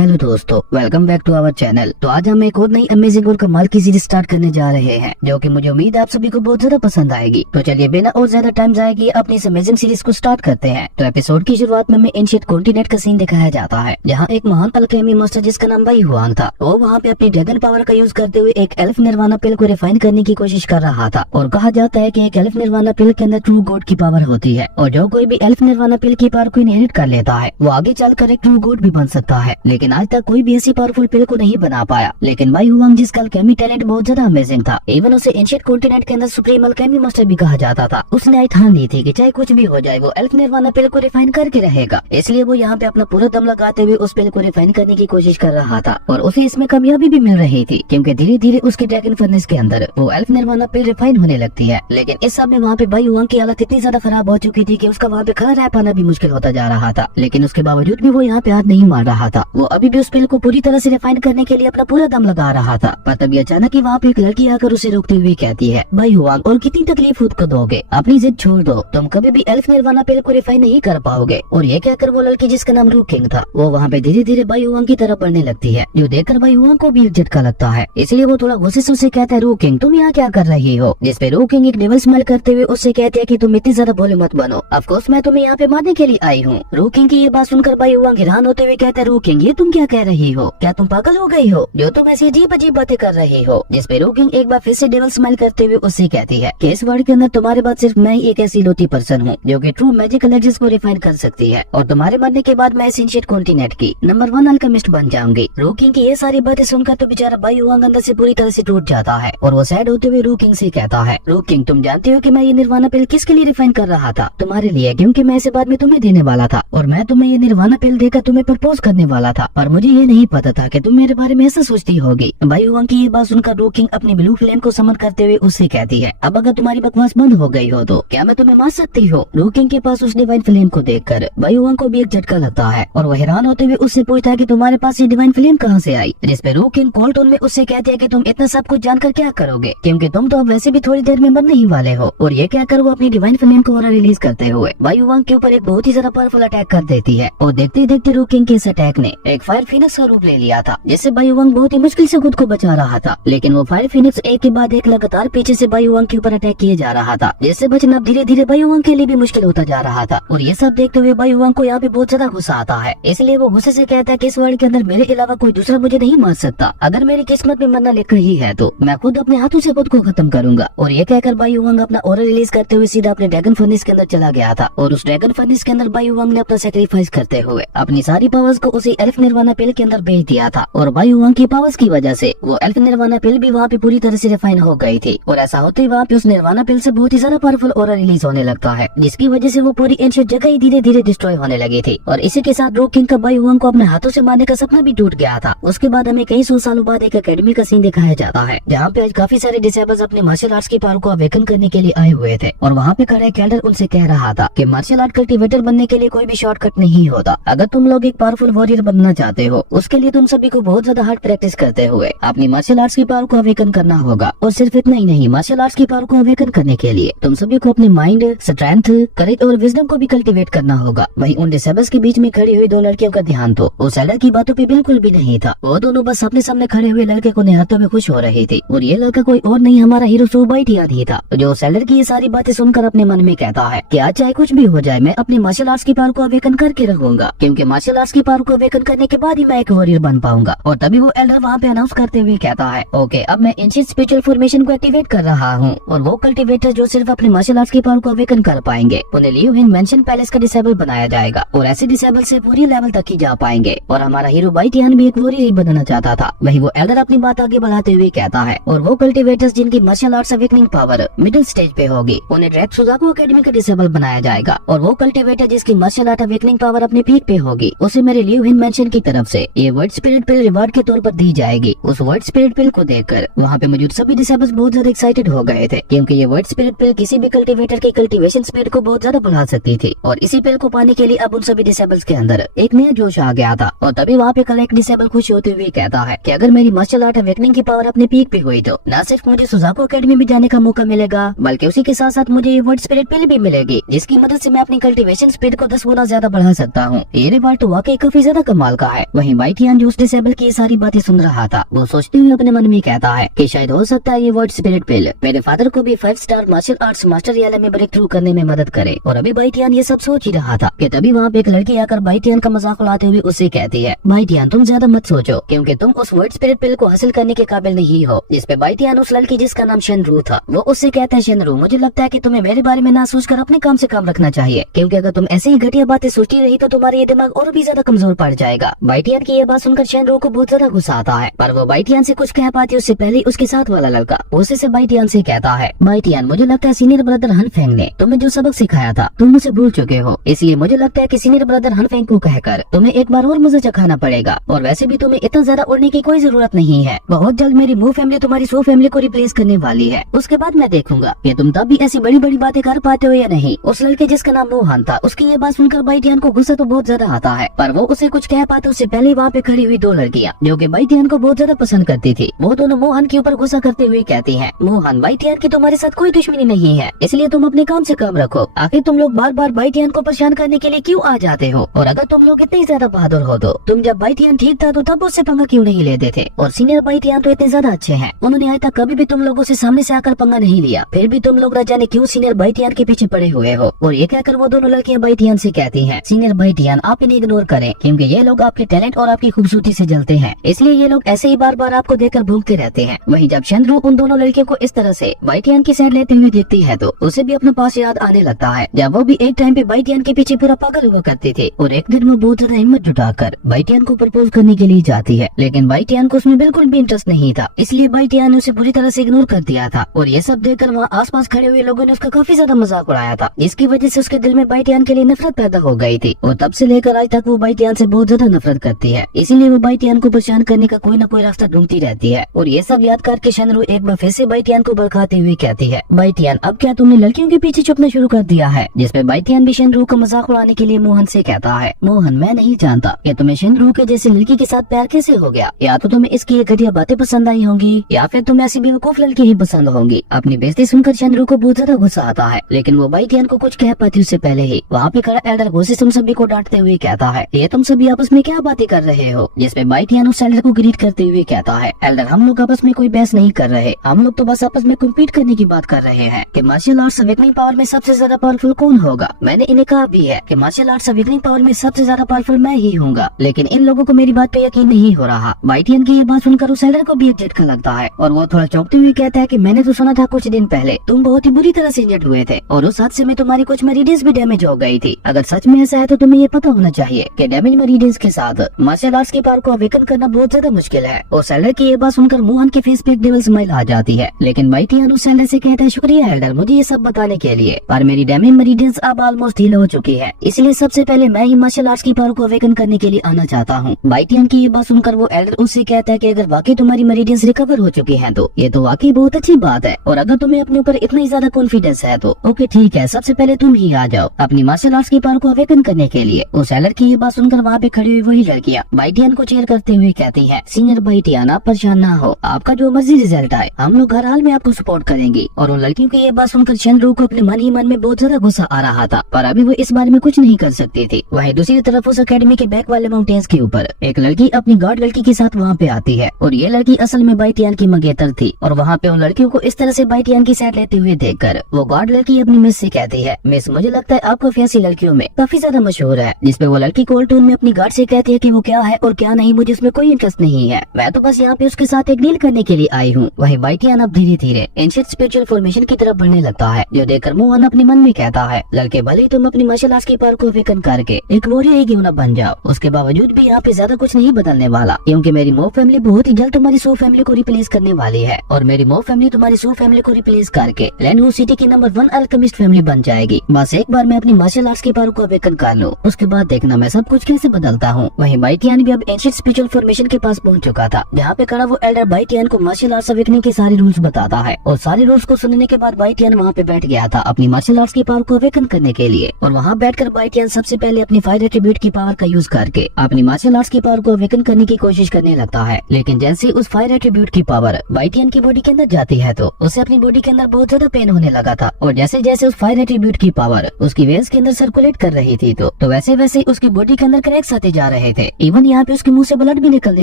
Hello दोस्तों, welcome back to our channel. तो आज हम एक और नई अमेजिंग और कमाल की सीरीज स्टार्ट करने जा रहे हैं, जो कि मुझे उम्मीद है आप सभी को बहुत ज्यादा पसंद आएगी। तो चलिए बिना और ज्यादा टाइम जाए किए अपनी इस अमेजिंग सीरीज को स्टार्ट करते हैं। तो एपिसोड की शुरुआत में हमें एंशिएंट कॉन्टिनेंट का सीन दिखाया जाता है, जहाँ एक महान अल्केमी मास्टर जिसका नाम बाई हुआंग था, वो वहाँ पे अपनी ड्रैगन पावर का यूज करते हुए एक एल्फ निर्वाणा पिल को रिफाइन करने की कोशिश कर रहा था। और कहा जाता है कि एक एल्फ निर्वाणा पिल के अंदर ट्रू गॉड की पावर होती है, और जो कोई भी एल्फ निर्वाणा पिल की पावर को इनहेरिट कर लेता है वो आगे चलकर एक ट्रू गॉड भी बन सकता है। लेकिन आज तक कोई भी ऐसी पावरफुल पिल को नहीं बना पाया। लेकिन बाई हुआंग जिसका अल्केमी टैलेंट बहुत ज्यादा अमेजिंग था, इवन उसे एंशिएंट कॉन्टिनेंट के अंदर सुप्रीम अल्केमी मास्टर भी कहा जाता था, उसने आज ठान ली थी कि चाहे कुछ भी हो जाए वो एल्फ निर्वाणा पिल को रिफाइन करके रहेगा। इसलिए वो यहाँ पे अपना पूरा दम लगाते हुए उस पिल को रिफाइन करने की कोशिश कर रहा था, और उसे इसमें कामयाबी भी मिल रही थी, क्योंकि धीरे धीरे उसके ड्रैगन फर्नेस के अंदर वो एल्फ निर्वाणा पिल रिफाइन होने लगती है। लेकिन इस सब में वहाँ पे बाई हुआंग की हालत इतनी ज्यादा खराब हो चुकी थी कि उसका वहाँ पे खड़ा रह पाना भी मुश्किल होता जा रहा था। लेकिन उसके बावजूद भी वो यहाँ पे हाथ नहीं मार रहा था, वो अभी भी उस पिल को पूरी तरह से रिफाइन करने के लिए अपना पूरा दम लगा रहा था। पर तभी अचानक ही वहाँ पे एक लड़की आकर उसे रोकते हुए कहती है, बाई हुआंग और कितनी तकलीफ खुद को दोगे, अपनी जिद छोड़ दो, तुम कभी भी एल्फ निर्वाणा पिल को रिफाइन नहीं कर पाओगे। और ये कहकर वो लड़की जिसका नाम रू किंग था, वो वहाँ पे धीरे धीरे बाई हुआंग की तरफ बढ़ने लगती है, जो देखकर बाई हुआंग को भी एक झटका लगता है। इसलिए वो थोड़ा गुस्से से उसे कहता है, रू किंग तुम यहाँ क्या कर रही हो। जिसपे रू किंग एक डेविल स्माइल करते हुए उससे कहते हैं कि तुम इतनी ज्यादा भोले मत बनो, ऑफ कोर्स मैं तुम्हें यहाँ पे मारने के लिए आई हूँ। रू किंग की ये बात सुनकर बाई हुआंग हैरान होते हुए कहता है, रू किंग ये तुम क्या कह रही हो, क्या तुम पागल हो गई हो जो तुम ऐसी अजीब अजीब बातें कर रही हो। जिसपे रू किंग एक बार फिर से डेविल स्माइल करते हुए उससे कहती है कि इस वर्ल्ड के अंदर तुम्हारे बाद सिर्फ मैं ही एक ऐसी लोटी पर्सन हूँ जो कि ट्रू मैजिकल एनर्जीज को रिफाइन कर सकती है, और तुम्हारे मरने के बाद मैं इस एंशिएंट कॉन्टिनेंट की नंबर 1 अल्केमिस्ट बन जाऊंगी। रू किंग की ये सारी बातें सुनकर तो बेचारा बाई हुआंग अंदर से पूरी तरह से टूट जाता है, और वो सैड होते हुए रू किंग से कहता है, रू किंग तुम जानती हो कि मैं ये निर्वाणा पिल किसके लिए रिफाइन कर रहा था, तुम्हारे लिए, क्योंकि मैं इसे बाद में तुम्हें देने वाला था, और मैं तुम्हें ये निर्वाणा पिल देकर तुम्हें प्रपोज करने वाला था, पर मुझे ये नहीं पता था कि तुम मेरे बारे में ऐसा सोचती होगी। बाई हुआंग की ये बात सुनकर रू किंग अपनी ब्लू फ्लेम को समन करते हुए उससे कहती है, अब अगर तुम्हारी बकवास बंद हो गई हो तो क्या मैं तुम्हें मार सकती हूँ। रू किंग के पास उस डिवाइन फ्लेम को देखकर बाई हुआंग को भी एक झटका लगता है, और वो हैरान होते हुए उससे पूछता है कि तुम्हारे पास ये डिवाइन फ्लेम कहाँ से आई। जिसपे रू किंग कोल्ड टोन में उससे कहती है कि तुम इतना सब कुछ जानकर क्या करोगे, क्योंकि तुम तो अब वैसे भी थोड़ी देर में मरने ही वाले हो। और ये कहकर वो अपनी डिवाइन फ्लेम को रिलीज करते हुए बाई हुआंग के ऊपर एक बहुत ही ज्यादा पावरफुल अटैक कर देती है, और देखते देखते रू किंग के इस अटैक ने एक फायर फिनिक्स का रूप ले लिया था, जिससे बाई हुआंग बहुत ही मुश्किल से खुद को बचा रहा था। लेकिन वो फायर फिनिक्स एक के बाद एक लगातार पीछे से बाई हुआंग के ऊपर अटैक किए जा रहा था, जिससे बचना अब धीरे धीरे बाई हुआंग के लिए भी मुश्किल होता जा रहा था। और ये सब देखते हुए बाई हुआंग को यहाँ पे बहुत ज्यादा गुस्सा आता है, इसलिए वो गुस्से से कहता है कि इस वर्ल्ड के अंदर मेरे अलावा कोई दूसरा मुझे नहीं मार सकता, अगर मेरी किस्मत में मरना लिख रही है तो मैं खुद अपने हाथों से खुद को खत्म करूंगा। और ये कहकर बाई हुआंग अपना ऑरा रिलीज करते हुए सीधा अपने ड्रैगन फर्नेस के अंदर चला गया था, और उस ड्रैगन फर्नेस के अंदर बाई हुआंग ने अपना सैक्रिफाइस करते हुए अपनी सारी पावर्स को उसी एल्फ निर्वाणा पिल के अंदर भेज दिया था। और बाई हुआंग की पावर्स की वजह से वो एल्फ निर्वाणा पिल भी वहाँ पे पूरी तरह से रिफाइन हो गई थी, और ऐसा होते ही वहाँ पे उस निर्वाणा पिल से बहुत ही ज्यादा पावरफुल ऑरा रिलीज होने लगता है, जिसकी वजह से वो पूरी एंशिएंट जगह ही धीरे धीरे डिस्ट्रॉय होने लगी थी। और इसी के साथ रू किंग का बाई हुआंग को अपने हाथों से मारने का सपना भी टूट गया था। उसके बाद हमें कई 100 सालों बाद एक एकेडमी का सीन दिखाया जाता है, जहाँ पे आज काफी सारे डिसेबल्स अपने मार्शल आर्ट्स की पावर को अवेकन करने के लिए आए हुए थे, और वहाँ पे खड़ा एक एल्डर उनसे कह रहा था कि मार्शल आर्ट कल्टिवेटर बनने के लिए कोई भी शॉर्टकट नहीं होता। अगर तुम लोग एक पावरफुल वॉरियर बनना चाहते हो, उसके लिए तुम सभी को बहुत ज्यादा हार्ड प्रैक्टिस करते हुए अपनी मार्शल आर्ट्स की पावर को अवेकन करना होगा। और सिर्फ इतना ही नहीं, मार्शल आर्ट्स की पावर को अवेकन करने के लिए तुम सभी को अपने माइंड, स्ट्रेंथ, करेज और विजडम को भी कल्टिवेट करना होगा। वहीं उन डिसेबल्स के बीच में खड़ी हुई दो लड़कियों का ध्यान तो उस एल्डर की बातों पे बिल्कुल भी नहीं था। वो दोनों बस अपने सामने खड़े हुए लड़के को निहारते हुए खुश हो रही थी, और ये लड़का कोई और नहीं हमारा हीरो सोबाइटियान ही था, जो उस एल्डर की ये सारी बातें सुनकर अपने मन में कहता है कि आज चाहे कुछ भी हो जाए मैं अपनी मार्शल आर्ट्स की पावर को अवेकन करके रहूंगा, क्योंकि मार्शल आर्ट्स की पावर को अवेकन करने के बाद ही मैं एक वॉरियर बन पाऊंगा। और तभी वो एल्डर वहाँ पे अनाउंस करते हुए कहता है, ओके अब मैं एंशिएंट स्पिरिचुअल फॉर्मेशन को एक्टिवेट कर रहा हूँ, और वो कल्टिवेटर जो सिर्फ अपने मार्शल आर्ट्स की पावर को अवेकन कर पाएंगे उन्हें लियू हिन मेंशन पैलेस का डिसेबल बनाया जाएगा, और ऐसे डिसेबल से पूरी लेवल तक ही जा पाएंगे। और हमारा हीरो बाइटियान भी एक वॉरियर ही बनना चाहता था। वहीं वो एल्डर अपनी बात आगे बढ़ाते हुए कहता है, और वो कल्टिवेटर्स जिनकी martial arts awakening power middle stage पे होगी उन्हें डायरेक्ट सुजाकू एकेडमी का डिसेबल बनाया जाएगा, और वो कल्टिवेटर जिसकी मार्शल आर्ट अवेकनिंग पावर अपने पीक पे होगी उसे मेरे लियू हिन मेंशन की तरफ से ये वर्ड स्पिरिट पिल रिवार्ड के तौर पर दी जाएगी। उस वर्ड स्पिरिट पिल को देखकर वहाँ पे मौजूद सभी डिसेबल्स बहुत ज्यादा एक्साइटेड हो गए थे, क्योंकि ये वर्ड स्पिरिट पिल किसी भी कल्टिवेटर की कल्टिवेशन स्पीड को बहुत ज्यादा बढ़ा सकती थी। और इसी पिल को पाने के लिए अब उन सभी डिसेबल्स के अंदर एक नया जोश आ गया था। और तभी वहाँ पे कल एक डिसेबल खुश होते हुए कहता है कि अगर मेरी मार्शल आर्ट अवेकनिंग की पावर अपने पीक पे हुई तो न सिर्फ मुझे सुजाकू एकेडमी में जाने का मौका मिलेगा, बल्कि उसी के साथ साथ मुझे ये वर्ड स्पिरिट पिल भी मिलेगी, जिसकी मदद से मैं अपनी कल्टिवेशन स्पीड को 10 गुना ज्यादा बढ़ा सकता हूँ। ये रिवार्ड तो वाकई काफी ज्यादा कमाल चुका है। वहीं बाइटियान जो उस डिसेबल की सारी बातें सुन रहा था, वो सोचते हुए अपने मन में कहता है कि शायद हो सकता है ये वर्ड स्पिरिट पिल मेरे फादर को भी 5 स्टार मार्शल आर्ट्स मास्टर याला में ब्रेक थ्रू करने में मदद करे। और अभी बाइटियान ये सब सोच ही रहा था कि तभी वहाँ पे एक लड़की आकर बाइटियान का मजाक उड़ाते हुए उससे कहती है, बाइटियान तुम ज्यादा मत सोचो क्योंकि तुम उस वर्ड स्पिरिट पिल को हासिल करने के काबिल नहीं हो। जिसपे बाइटियान उस लड़की जिसका नाम शेनरू था, वो उससे कहता है, शेनरू मुझे लगता है कि तुम्हें मेरे बारे में ना सोचकर अपने काम से काम रखना चाहिए, क्योंकि अगर तुम ऐसे ही घटिया बातें सोचती रही तो तुम्हारा ये दिमाग और भी ज्यादा कमजोर पड़ जाएगा। बाइटियान की ये बात सुनकर शेनरू को बहुत ज्यादा गुस्सा आता है, पर वो बाइटियान से कुछ कह पाती उससे पहले उसके साथ वाला लड़का उसे से बाइटियान से कहता है, बाइटियान मुझे लगता है सीनियर ब्रदर हनफेंग ने तुम्हें जो सबक सिखाया था तुम उसे भूल चुके हो, इसलिए मुझे लगता है कि सीनियर ब्रदर हनफेंग को कहकर तुम्हें एक बार और मजा चखाना पड़ेगा। और वैसे भी तुम्हें इतना ज्यादा उड़ने की कोई जरूरत नहीं है, बहुत जल्द मेरी मू फैमिली तुम्हारी सो फैमिली को रिप्लेस करने वाली है। उसके बाद मैं देखूंगा कि तुम तब भी ऐसी बड़ी बड़ी बातें कर पाते हो या नहीं। उस लड़के जिसका नाम मोहन था, उसकी ये बात सुनकर बाइटियान को गुस्सा तो बहुत ज्यादा आता है, पर वो उसे कुछ कह पाते उससे पहले वहाँ पे खड़ी हुई दो लड़कियाँ जो कि बाइटियान को बहुत ज्यादा पसंद करती थी, वो दोनों मोहन के ऊपर गुस्सा करते हुए कहती है, मोहन बाइटियान की तुम्हारे साथ कोई दुश्मनी नहीं है, इसलिए तुम अपने काम से काम रखो। आखिर तुम लोग बार बार बाइटियान को परेशान करने के लिए क्यों आ जाते हो? और अगर तुम लोग इतने ज्यादा बहादुर हो तो तुम जब बाइटियान ठीक था तो तब उससे पंगा क्यों नहीं लेते थे? और सीनियर बाइटियान तो इतने ज्यादा अच्छे हैं, उन्होंने आज तक कभी भी तुम लोगों से सामने से आकर पंगा नहीं लिया, फिर भी तुम लोग न जाने क्यों सीनियर बाइटियान के पीछे पड़े हुए हो। और ये कहकर वो दोनों लड़कियां बाइटियान से कहती हैं, सीनियर बाइटियान आप इन्हें इग्नोर करें क्योंकि ये लोग आपके टैलेंट और आपकी खूबसूरती से जलते हैं, इसलिए ये लोग ऐसे ही बार बार आपको देखकर भूखते रहते हैं। वहीं जब शेनरू उन दोनों लड़कियों को इस तरह से बाइटियान की साइड लेते हुए देखती है तो उसे भी अपना पास याद आने लगता है, जब वो भी एक टाइम पे बाइटियान के पीछे पूरा पागल हुआ करते थे। और एक दिन वो बहुत ज्यादा हिम्मत जुटाकर बाइटियान को प्रपोज करने के लिए जाती है, लेकिन बाइटियान को उसमें बिल्कुल भी इंटरेस्ट नहीं था, इसलिए बाइटियान ने उसे बुरी तरह से इग्नोर कर दिया था। और ये सब देखकर वहाँ आसपास खड़े हुए लोगों ने उसका काफी ज्यादा मजाक उड़ाया था, जिसकी वजह से उसके दिल में बाइटियान के लिए नफरत पैदा हो गई थी। और तब से लेकर आज तक वो बाइटियान से बहुत ज्यादा नफरत करती है, इसीलिए वो बाइटियान को परेशान करने का कोई न कोई रास्ता ढूंढती रहती है। और ये सब याद करके शेनरू एक बार फिर से बाइटियान को भड़काते हुए कहती है, बाइटियान अब क्या तुमने लड़कियों के पीछे छुपना शुरू कर दिया है? जिसपे बाइटियान भी शेनरू का मजाक उड़ाने के लिए मोहन से कहता है, मोहन मैं नहीं जानता कि तुम्हें शेनरू के जैसी लड़की के साथ प्यार कैसे हो गया, या तो तुम्हें इसकी ये घटिया बातें पसंद आई होंगी या फिर तुम्हें ऐसी बेवकूफ लड़की ही पसंद होंगी। अपनी बेइज्जती सुनकर शेनरू को बहुत ज्यादा गुस्सा आता है, लेकिन वो बाइटियान को कुछ कह पाती उससे पहले ही वहाँ पे खड़ा एल्डर घोसे तुम सभी को डांटते हुए कहता है, ये तुम सभी आपस में क्या बातें कर रहे हो? जिसपे बाइटियान उस एल्डर को ग्रीट करते हुए कहता है, एल्डर हम लोग आपस में कोई बहस नहीं कर रहे, हम लोग तो बस आपस में कम्पीट करने की बात कर रहे हैं कि मार्शल आर्ट्स अवेकनिंग पावर में सबसे ज्यादा पावरफुल कौन होगा। मैंने इन्हें कहा भी है कि मार्शल आर्ट्स अवेकनिंग पावर में सबसे ज्यादा पावरफुल मैं ही हूँगा, लेकिन इन लोगों को मेरी बात पे यकीन नहीं हो रहा। बाइटियन की ये बात सुनकर उस एल्डर को भी एक झटका लगता है और वो थोड़ा चौंकते हुए कहता है कि मैंने तो सुना था कुछ दिन पहले तुम बहुत ही बुरी तरह से इंजर्ड हुए थे और उस हादसे में तुम्हारी कुछ मरीडियंस भी डैमेज हो गई थी। अगर सच में ऐसा है तो तुम्हें ये पता होना चाहिए कि डैमेज मरीडियंस के साथ मार्शल आर्ट्स की पावर को अवेकन करना बहुत ज्यादा मुश्किल है। उस एल्डर की ये बात सुनकर मोहन के फेस पे एक डेविल स्माइल आ जाती है, लेकिन बाइटियन उस एल्डर से कहता है, शुक्रिया एल्डर मुझे ये सब बताने के लिए, पर मेरी डैमेज मरीडियंस अब ऑलमोस्ट हील हो चुकी है, इसलिए सबसे पहले मैं ही मार्शल आर्ट्स की पावर को अवेकन करने के लिए आना चाहता हूँ। बाइटियन की ये बात सुनकर वो एल्डर उससे कहता है कि अगर वाकई तुम्हारी मरीडियंस रिकवर हो चुकी हैं तो ये तो वाकई बहुत अच्छी बात है, और अगर तुम्हें अपने ऊपर इतना ही ज्यादा कॉन्फिडेंस है तो ओके ठीक है, सबसे पहले तुम ही आ जाओ अपनी मार्शल आर्ट्स की पावर को अवेकन करने के लिए। उस एल्डर की ये बात सुनकर वहाँ पे खड़ी हुई वही लड़कियाँ बाइटियन को चेयर करते हुए कहती है, सीनियर बाइटियन आप परेशान ना हो, आपका जो मर्जी रिजल्ट आए हम लोग हर हाल में आपको सपोर्ट करेंगे। और उन लड़कियों की ये बात सुनकर शेनरू को अपने मन ही मन में बहुत ज्यादा गुस्सा आ रहा था, पर अभी वो इस बारे में कुछ नहीं कर सकती थी। वहीं दूसरी तरफ उस अकेडमी के बैक वाले माउंटेन्स के ऊपर एक लड़की अपनी गार्ड लड़की के साथ वहाँ पे आती है, और ये लड़की असल में बाइटियन की मंगेतर थी। और वहाँ पे उन लड़कियों को इस तरह से बाइटियन की साइड लेते हुए देखकर वो गार्ड लड़की अपनी मिस से कहती है, मिस मुझे लगता है आपको फैंसी लड़कियों में काफी ज्यादा मशहूर है। जिसपे वो लड़की कोल्ड टून में अपनी गार्ड से कहती है कि वो क्या है और क्या नहीं, मुझे उसमें कोई इंटरेस्ट नहीं है, मैं तो बस यहाँ पे उसके साथ एक डील करने के लिए आई हूँ। वहीं बाइटियन अब धीरे धीरे एंशिएंट स्पिरिचुअल फॉर्मेशन की तरफ बढ़ने लगता है, जो देखकर मोहन अपने मन में कहता है, लड़के भले ही तुम अपनी मार्शल आर्ट्स की पावर को अवेकन करके एक वॉरियर ही क्यों न बन जाओ, उसके बावजूद भी यहाँ पे ज्यादा कुछ नहीं बदलने वाला, क्योंकि मेरी मो फैमिली बहुत ही जल्द तुम्हारी सो फैमिली को रिप्लेस करने वाली है, और मेरी मो फैमिली तुम्हारी सो फैमिली को रिप्लेस करके लैनहू सिटी की नंबर 1 अल्केमिस्ट फैमिली बन जाएगी। बस एक बार मैं अपनी मार्शल आर्ट्स की पावर को अवेकन कर लूं, उसके बाद देखना मैं सब कुछ कैसे बदलता हूँ। वहीं बाइटियन भी अब एंशिएंट स्पिरिचुअल फॉर्मेशन के पास पहुंच चुका था, जहाँ पे खड़ा वो एल्डर बाइटियन को मार्शल आर्ट्स अवेकनिंग के सारे रूल्स बताता है, और सारे रूल्स को सुनने के बाद बाइटियन वहाँ पे बैठ गया था अपनी मार्शल आर्ट्स की पावर को अवेकन करने के लिए। और वहाँ बैठकर बाइटियन सबसे पहले अपनी फायर एट्रीब्यूट की पावर का यूज करके अपनी मार्शल आर्ट्स की पावर को अवेकन करने की कोशिश करने लगता है, लेकिन जैसे उस फायर एट्रीब्यूट की पावर बाइटियन की बॉडी के अंदर जाती है तो उसे अपनी बॉडी के अंदर बहुत ज्यादा पेन होने लगा था, और जैसे जैसे उस फायर एट्रीब्यूट की पावर उसकी वेन्स के अंदर सर्कुलेट कर रही थी तो वैसे वैसे उसकी बॉडी के अंदर क्रैक्स आते जा रहे थे। इवन यहाँ पे उसके मुंह से ब्लड भी निकलने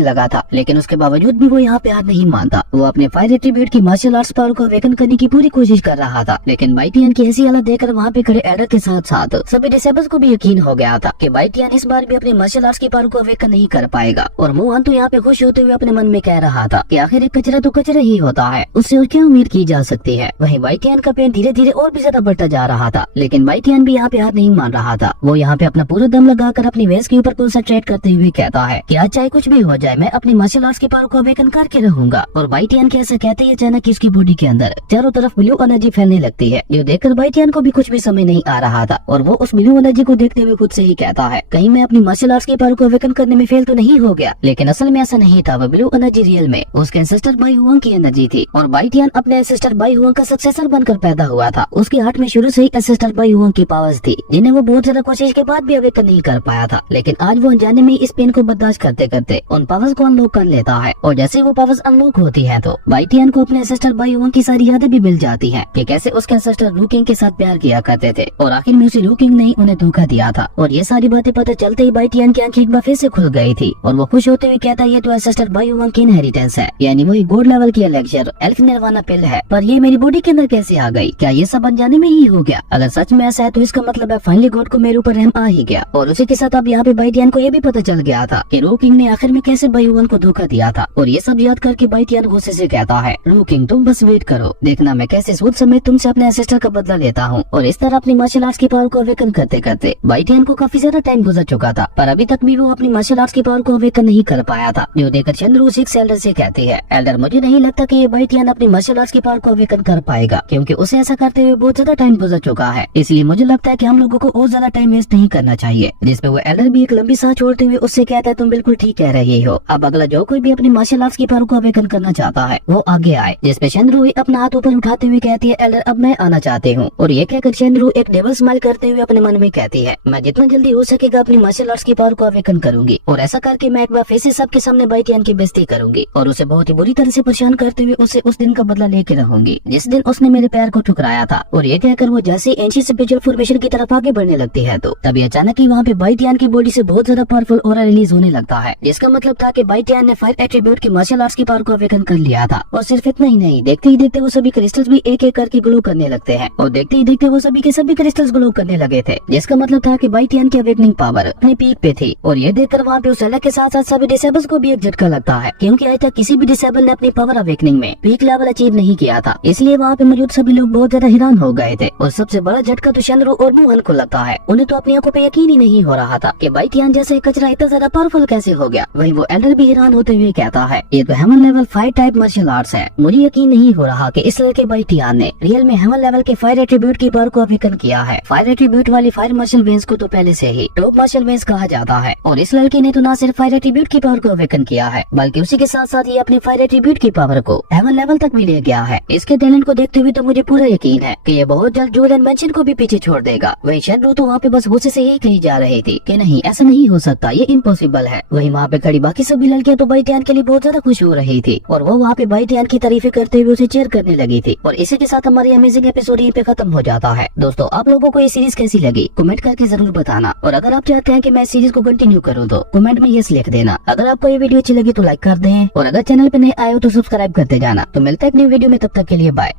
लगा था, लेकिन उसके बावजूद भी वो यहाँ पे हार नहीं मानता। वो अपने फायर एट्रीब्यूट की मार्शल आर्ट्स पावर को अवेकन करने की पूरी कोशिश कर रहा था, लेकिन बाइटियन की ऐसी हालत देखकर वहाँ पे खड़े एल्डर के साथ साथ सभी डिसेबल्स को भी यकीन हो गया था कि बाइटियन इस बार भी अपने मार्शल आर्ट्स की पावर को अवेकन नहीं कर पाएगा। और मोहन तो यहाँ पे खुश होते हुए अपने मन में कह रहा था कि आखिर एक कचरा तो कचरा ही होता है, उससे और क्या उम्मीद की जा सकती है। वहीं बाइटियन का पेन धीरे धीरे और भी ज्यादा बढ़ता जा रहा था, लेकिन बाइटियन भी यहाँ पे हार नहीं मान रहा था। वो यहाँ पे अपना पूरा दम लगाकर अपनी वेस के ऊपर कंसंट्रेट करते हुए कहता है कि आज चाहे कुछ भी हो जाए, मैं अपनी मार्शल आर्ट्स की पावर को अवेकन करके रहूंगा। और बाइटियन के ऐसा कहते ही अचानक इसकी बॉडी के अंदर चारों तरफ ब्लू एनर्जी फैलने लगती है, जो देखकर बाइटियन को भी कुछ भी समझ नहीं आ रहा था। और वो उस ब्लू एनर्जी को देखते हुए खुद से ही कहता है, कहीं मैं अपनी मार्शल आर्ट्स की पावर को अवेकन करने में फेल तो नहीं हो गया। लेकिन असल में ऐसा नहीं था। वो ब्लू एनर्जी रियल में उसके एंसेस्टर बाई हुआंग की एनर्जी थी, और बाइटियन अपने एंसेस्टर बाई हुआंग का सक्सेसर बनकर पैदा हुआ था। उसके हार्ट में शुरू से ही एंसेस्टर बाई हुआंग की पावर्स थी, जिन्हें वो बहुत ज्यादा कोशिश के बाद भी अवेकन नहीं कर पाया था। लेकिन आज वो अनजाने में इस पेन को बर्दाश्त करते करते उन पावर्स को अनलॉक कर लेता है। और जैसे वो पावर्स अनलॉक होती है तो बाइटियन को अपने एंसेस्टर बाई हुआंग की सारी यादें भी मिल जाती हैं कि कैसे उसके एंसेस्टर लू किंग के साथ प्यार किया करते थे, और आखिर में उसी लू किंग ने उन्हें धोखा दिया था। और ये सारी बातें पता चलते ही बाइटियन की आंखें एक बार फिर से खुल गई थी, और वो खुश होते हुए कहता है, ये तो एंसेस्टर बाई हुआंग की इनहेरिटेंस है, यानी वही गॉड लेवल की एलेक्सर एल्फ निर्वाणा पिल है। पर ये मेरी बॉडी के अंदर कैसे आ गई? क्या ये सब अनजाने में ही हो गया? अगर सच में ऐसा है तो इसका मतलब है फाइनली गॉड को मेरे ऊपर रहम आ ही गया। और उसी के साथ अब यहाँ पे बाइटियन को ये भी पता चल गया था कि रू किंग ने आखिर में कैसे बाई हुआंग को धोखा दिया था। और ये सब याद करके बाइटियन गुस्से से कहता है, रू किंग तुम बस वेट करो, देखना मैं कैसे सोच समेत तुमसे अपने एंसेस्टर का बदला लेता हूँ। और इस तरह अपनी मार्शल आर्ट्स की पावर को अवेकन करते करते बाइटियन को काफी ज्यादा टाइम गुजर चुका था, पर अभी तक भी वो अपनी मार्शल आर्ट्स की पावर को अवेकन नहीं कर पाया था। जो देखकर चंद्रू सिक्स एल्डर से कहती है, एल्डर मुझे नहीं लगता कि ये बाइटियन अपनी मार्शल आर्ट्स की पावर को अवेकन कर पाएगा, क्योंकि उसे ऐसा करते हुए बहुत ज्यादा टाइम गुजर चुका है। इसलिए मुझे लगता है कि हम लोगों को और ज्यादा टाइम वेस्ट नहीं करना चाहिए। जिसपे वो एल्डर भी एक लंबी सांस छोड़ते हुए उससे कहता है, तुम बिल्कुल ठीक कह रही हो। अब अगला जो कोई भी अपनी मार्शल आर्ट्स की पावर को अवेकन करना चाहता है वो आगे आए। जिसपे चंद्रू अपना हाथ ऊपर उठाते हुए कहती है, एल्डर अब मैं आना चाहती हूँ। और ये कहकर चंद्रू एक डेविल स्माइल करते हुए अपने मन में कहती है, मैं जितना जल्दी हो सकेगा अपनी मार्शल आर्ट्स की पावर को अवेकन करूंगी, और ऐसा करके मैं एक बार फिर से सबके सामने बाइटियन की बेइज्जती करूंगी, और उसे बहुत ही बुरी तरह से परेशान करते हुए उसे उस दिन का बदला लेके रहूंगी जिस दिन उसने मेरे पैर को ठुकराया था। और ये कहकर वो जैसे एंशिएंट स्पिरिचुअल फॉर्मेशन की तरफ आगे बढ़ने लगती है तो तभी अचानक ही वहाँ पे बाइटियन की बॉडी से बहुत ज्यादा पावरफुल ऑरा रिलीज होने लगता है, जिसका मतलब था कि बाइटियन ने फायर एट्रीब्यूट की मार्शल आर्ट्स की पावर को अवेकन कर लिया था। और सिर्फ इतना ही नहीं, देखते ही देखते वो सभी क्रिस्टल्स भी एक एक करके ग्लो करने लगते हैं, और देखते ही देखते वो सभी के सभी क्रिस्टल्स ग्लो करने लगे थे, जिसका मतलब था कि बाइटियन की अवेकनिंग पावर अपने पीक पे थी। और ये देखकर वहाँ पे उस एल्डर के साथ साथ सभी डिसेबल्स को भी एक झटका लगता है, क्योंकि आज तक किसी भी डिसेबल ने अपनी पावर अवेकनिंग में पीक लेवल अचीव नहीं किया था। इसलिए वहाँ पे मौजूद सभी लोग बहुत ज्यादा हैरान हो गए थे। और सबसे बड़ा झटका तो चंद्रू और मोहन को लगता है। उन्हें तो अपनी आंखों पे यकीन ही नहीं हो रहा था कि बाइटियन जैसे कचरा इतना ज्यादा पावरफुल कैसे हो गया। वहीं वो एल्डर भी हैरान होते हुए कहता है, ये तो heaven level 5 type martial arts है। मुझे यकीन नहीं हो रहा कि इस लड़के बाइटियन ने रियल में हेवन लेवल के फायर एट्रीब्यूट की पावर को अवेकन किया है। फायर एट्रीब्यूट वाली फायर मार्शल वेन्स को तो पहले से ही टॉप मार्शल वेन्स कहा जाता है, और इस लड़के ने तो न सिर्फ फायर एट्रीब्यूट की पावर को अवेकन किया है, बल्कि उसी के साथ साथ ये अपनी फायर एट्रीब्यूट की पावर को हेवन लेवल तक भी ले गया है। इसके टैलेंट को देखते हुए तो मुझे पूरा यकीन है कि ये बहुत जल्द जूलियन मेंशन को भी पीछे छोड़ देगा। वही चंद्रू तो वहाँ पे बस गुस्से से यही कही जा रही थी कि नहीं, ऐसा नहीं हो सकता, ये इम्पॉसिबल है। वहीं वहाँ पे खड़ी बाकी सभी लड़कियां तो बाइटियन के लिए बहुत ज्यादा खुश हो रही थी, और वो वहाँ पे बाइटियन की तारीफें करते हुए उसे चेयर करने लगी थी। और इसी के साथ हमारी अमेजिंग एपिसोड यहीं पे खत्म हो जाता है। दोस्तों, आप लोगों को ये सीरीज कैसी लगी कमेंट करके जरूर बताना, और अगर आप चाहते हैं कि मैं सीरीज को कंटिन्यू करूँ तो कमेंट में यस लिख देना। अगर आपको ये वीडियो अच्छी लगी तो लाइक कर दें, और अगर चैनल पे नए आए हो तो सब्सक्राइब करते जाना। तो मिलते हैं एक नई वीडियो में, तब तक के लिए बाय।